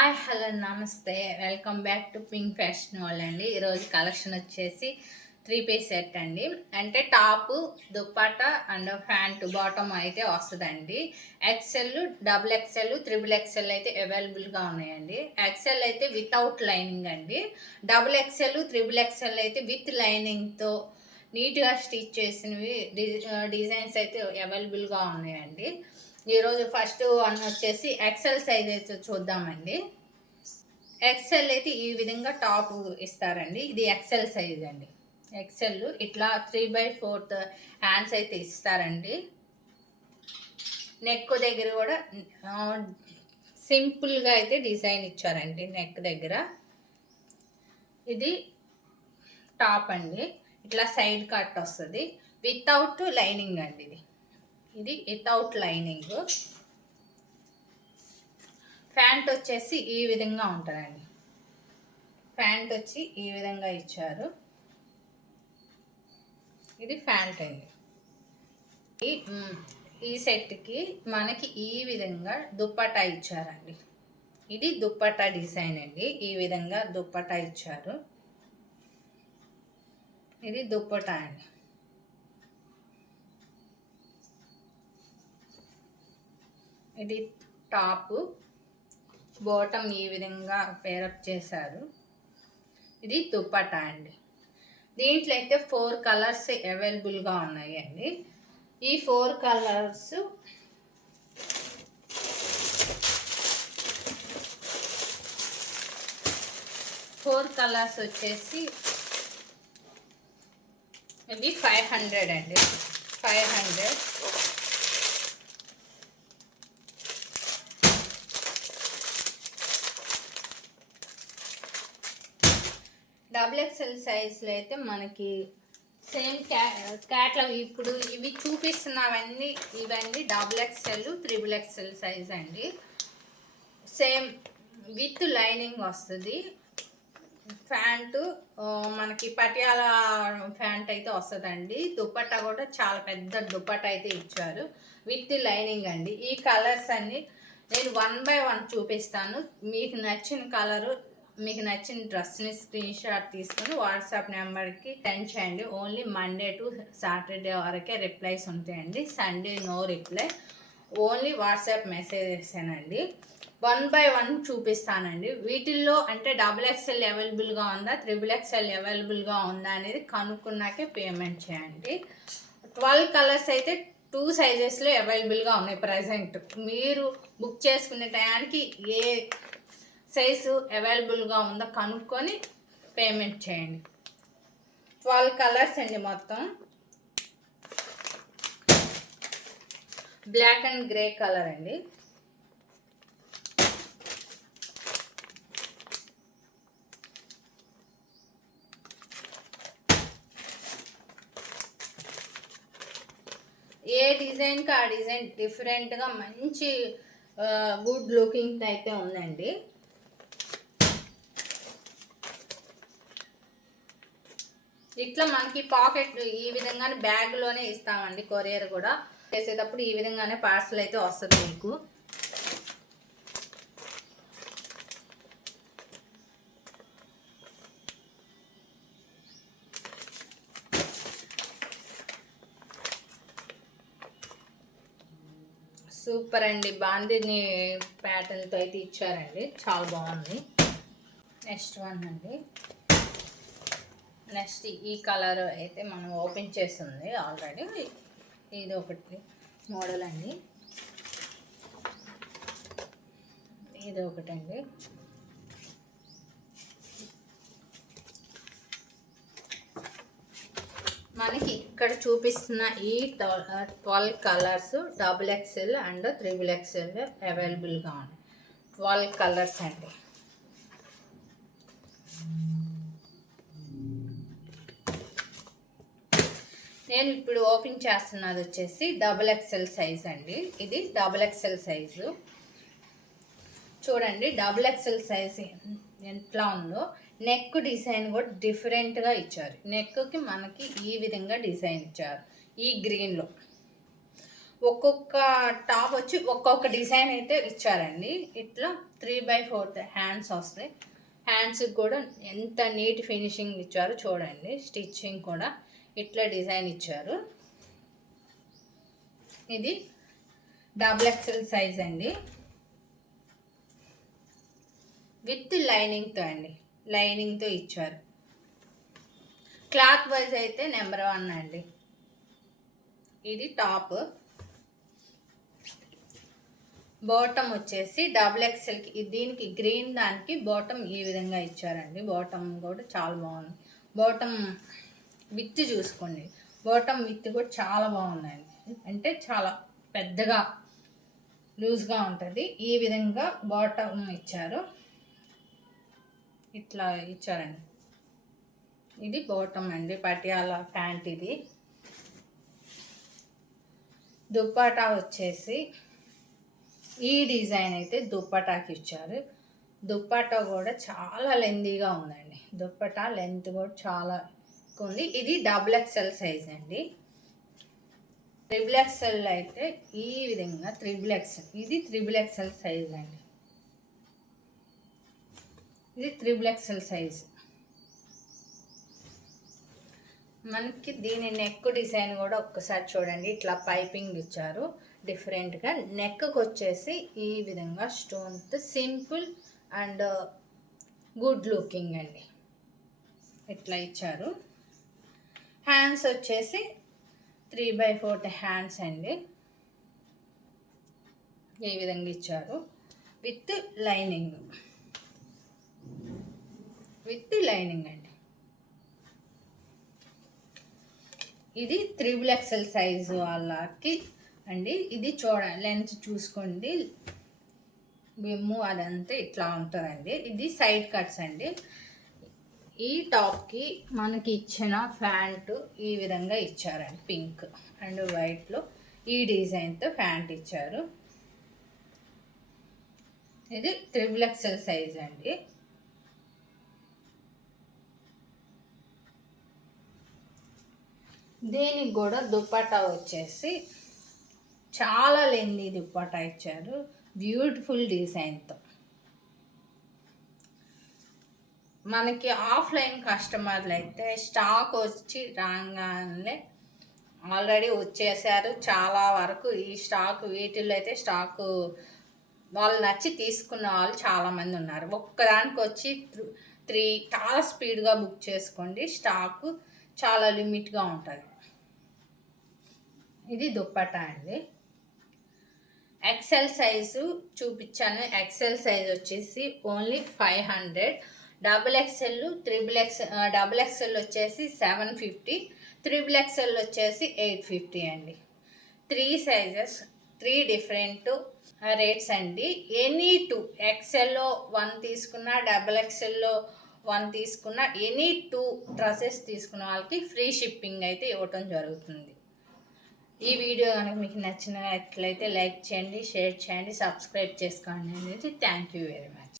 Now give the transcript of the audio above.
Hi hello నమస్తే, welcome back to pink fashion world అండి. ఈరోజు కలెక్షన్ వచ్చేసి 3 పీస్ సెట్ అండి. అంటే top, dupatta and pant bottom అయితే వస్తుందండి. XL, double XL, triple XL అయితే అవైలబుల్గా ఉన్నాయండి. ఎక్సెల్ అయితే వితౌట్ లైనింగ్ అండి. Double XL, triple XL with విత్ లైనింగ్తో నీట్గా స్టిచ్ చేసినవి డిజైన్స్ అయితే అవైలబుల్గా ఉన్నాయండి. ఈరోజు ఫస్ట్ వన్ వచ్చేసి ఎక్సెల్ సైజ్ అయితే చూద్దామండి. ఎక్సెల్ అయితే ఈ విధంగా టాప్ ఇస్తారండి. ఇది ఎక్సెల్ సైజ్ అండి. ఎక్సెల్ ఇట్లా 3/4 హ్యాండ్స్ అయితే ఇస్తారండి. నెక్ దగ్గర కూడా సింపుల్గా అయితే డిజైన్ ఇచ్చారండి. నెక్ దగ్గర ఇది టాప్ అండి. ఇట్లా సైడ్ కట్ వస్తుంది వితౌట్ లైనింగ్ అండి. ఇది వితౌట్ లైనింగ్. ప్యాంట్ వచ్చేసి ఈ విధంగా ఉంటుందండి. ప్యాంట్ వచ్చి ఈ విధంగా ఇచ్చారు. ఇది ప్యాంట్ అండి. ఈ సెట్కి మనకి ఈ విధంగా దుప్పట్టా ఇచ్చారండి. ఇది దుప్పట్టా డిజైన్ అండి. ఈ విధంగా దుప్పట్టా ఇచ్చారు. ఇది దుప్పట్టా అండి. ఇది టాపు, బాటమ్ ఈ విధంగా పేరప్ చేశారు. ఇది దుప్పట్టా అండి. దీంట్లో అయితే 4 కలర్స్ అవైలబుల్గా ఉన్నాయండి. ఈ 4 కలర్స్ వచ్చేసి ఇది 500 అండి. 500. డబుల్ ఎక్స్ఎల్ సైజ్లో అయితే మనకి సేమ్ క్యాట్లాగ్ ఇప్పుడు ఇవి చూపిస్తున్నవన్నీ ఇవన్నీ double XL, triple XL size అండి. సేమ్ విత్ లైనింగ్ వస్తుంది. ప్యాంటు మనకి పటియాల ప్యాంట్ అయితే వస్తుందండి. దుప్పట్టా కూడా చాలా పెద్ద దుప్పట్టా అయితే ఇచ్చారు విత్ లైనింగ్ అండి. ఈ కలర్స్ అన్ని నేను 1 by 1 చూపిస్తాను. మీకు నచ్చిన కలరు, మీకు నచ్చిన డ్రెస్ని స్క్రీన్ షాట్ తీసుకుని వాట్సాప్ నెంబర్కి సెండ్ చేయండి. ఓన్లీ మండే టు సాటర్డే వరకే రిప్లైస్ ఉంటాయండి. Sunday no reply, only WhatsApp మెసేజెసేనండి. 1 by 1 చూపిస్తానండి. వీటిల్లో అంటే డబుల్ ఎక్స్ఎల్ అవైలబుల్గా ఉందా, త్రిబుల్ ఎక్స్ఎల్ అవైలబుల్గా ఉందా అనేది కనుక్కున్నాకే పేమెంట్ చేయండి. 12 కలర్స్ అయితే 2 సైజెస్లో అవైలబుల్గా ఉన్నాయి ప్రజెంట్. మీరు బుక్ చేసుకునే టయానికి ఏ సైజు అవైలబుల్గా ఉందో కనుక్కొని పేమెంట్ చేయండి. 12 కలర్స్ అండి మొత్తం. బ్లాక్ అండ్ గ్రే కలర్ అండి. ఏ డిజైన్కి ఆ డిజైన్ డిఫరెంట్గా మంచి గుడ్ లుకింగ్ అయితే ఉందండి. ఇట్లా మనకి పాకెట్ ఈ విధంగానే బ్యాగ్లోనే ఇస్తామండి. కొరియర్ కూడా చేసేటప్పుడు ఈ విధంగానే పార్సల్ అయితే వస్తుంది మీకు. సూపర్ అండి. బాందిని ప్యాటర్న్తో అయితే ఇచ్చారండి. చాలా బాగుంది. నెక్స్ట్ వన్ అండి. నెక్స్ట్ ఈ కలర్ అయితే మనం ఓపెన్ చేస్తుంది ఆల్రెడీ. ఇది ఒకటి మోడల్ అండి. ఇది ఒకటండి. మనకి ఇక్కడ చూపిస్తున్న ఈ 12 colours double XL and triple XL అవైలబుల్గా ఉన్నాయి. 12 కలర్స్ అండి. నేను ఇప్పుడు ఓపెన్ చేస్తున్నది వచ్చేసి డబుల్ ఎక్స్ఎల్ సైజ్ అండి. ఇది డబుల్ ఎక్స్ఎల్ సైజు చూడండి. డబుల్ ఎక్స్ఎల్ సైజ్ ఎట్లా ఉందో, నెక్ డిజైన్ కూడా డిఫరెంట్గా ఇచ్చారు. నెక్కి మనకి ఈ విధంగా డిజైన్ ఇచ్చారు ఈ గ్రీన్లో. ఒక్కొక్క టాప్ వచ్చి ఒక్కొక్క డిజైన్ అయితే ఇచ్చారండి. ఇట్లా 3/4 హ్యాండ్స్ వస్తాయి. హ్యాండ్స్కి కూడా ఎంత నీట్ ఫినిషింగ్ ఇచ్చారు చూడండి. స్టిచ్చింగ్ కూడా ఇట్లా డిజైన్ ఇచ్చారు. ఇది XXL సైజ్ అండి, విత్ లైనింగ్తో అండి. లైనింగ్తో ఇచ్చారు. క్లాత్ వైజ్ అయితే నెంబర్ 1 అండి. ఇది టాప్. బాటమ్ వచ్చేసి XXLకి, దీనికి గ్రీన్ దానికి బాటమ్ ఈ విధంగా ఇచ్చారండి. బాటమ్ కూడా చాలా బాగుంది. బాటమ్ విత్ చూసుకోండి. బాటమ్ విత్ కూడా చాలా బాగుందండి. అంటే చాలా పెద్దగా లూజ్గా ఉంటుంది. ఈ విధంగా బాటమ్ ఇచ్చారు. ఇట్లా ఇచ్చారండి. ఇది బాటమ్ అండి, పటియాలా ప్యాంట్. ఇది దుప్పటా వచ్చేసి ఈ డిజైన్ అయితే దుప్పటాకి ఇచ్చారు. దుప్పటా కూడా చాలా లెంతీగా ఉందండి. దుప్పటా లెంత్ కూడా చాలా ఉంది. ఇది XXL సైజ్ అండి. XXL అయితే ఈ విధంగా XXL. ఇది XXL సైజ్ అండి. ఇది XXL సైజ్. మనకి దీని నెక్ డిజైన్ కూడా ఒక్కసారి చూడండి. ఇట్లా పైపింగ్ ఇచ్చారు డిఫరెంట్గా. నెక్కి వచ్చేసి ఈ విధంగా స్టోన్తో సింపుల్ అండ్ గుడ్ లుకింగ్ అండి. ఇట్లా ఇచ్చారు. హ్యాండ్స్ వచ్చేసి 3/4 హ్యాండ్స్ అండి. ఈ విధంగా ఇచ్చారు విత్ లైనింగ్. అండి. ఇది XXL సైజు వాళ్ళకి అండి. ఇది లెంత్ చూసుకోండి. బిమ్ము అదంతా ఇట్లా ఉంటుందండి. ఇది సైడ్ కట్స్ అండి. ఈ టాప్కి మనకి ఇచ్చిన ప్యాంటు ఈ విధంగా ఇచ్చారండి. పింక్ అండ్ వైట్లో ఈ డిజైన్తో ప్యాంట్ ఇచ్చారు. ఇది XXL సైజ్ అండి. దీనికి కూడా దుప్పటా వచ్చేసి చాలా లెంతీ దుప్పటా ఇచ్చారు, బ్యూటిఫుల్ డిజైన్తో. మనకి ఆఫ్లైన్ కస్టమర్లు అయితే స్టాక్ వచ్చి రాగానే ఆల్రెడీ వచ్చేసారు చాలా వరకు. ఈ స్టాక్ వీటిల్లో అయితే స్టాకు వాళ్ళు నచ్చి తీసుకున్న వాళ్ళు చాలామంది ఉన్నారు. ఒక్కదానికి వచ్చి 3 చాలా స్పీడ్గా బుక్ చేసుకోండి. స్టాకు చాలా లిమిట్గా ఉంటుంది. ఇది దుప్పటా అండి. XL సైజు చూపించాను. XL సైజ్ వచ్చేసి ఓన్లీ 500. XXL, XXL వచ్చేసి 750, XXL వచ్చేసి 850 అండి. 3 సైజెస్, 3 డిఫరెంట్ రేట్స్ అండి. ఎనీ 2 XLలో 1 తీసుకున్నా, XXLలో 1 తీసుకున్నా, ఎనీ 2 డ్రెస్సెస్ తీసుకున్న వాళ్ళకి ఫ్రీ షిప్పింగ్ అయితే ఇవ్వటం జరుగుతుంది. ఈ వీడియో కనుక మీకు నచ్చినట్లయితే లైక్ చేయండి, షేర్ చేయండి, సబ్స్క్రైబ్ చేసుకోండి. Thank you very much.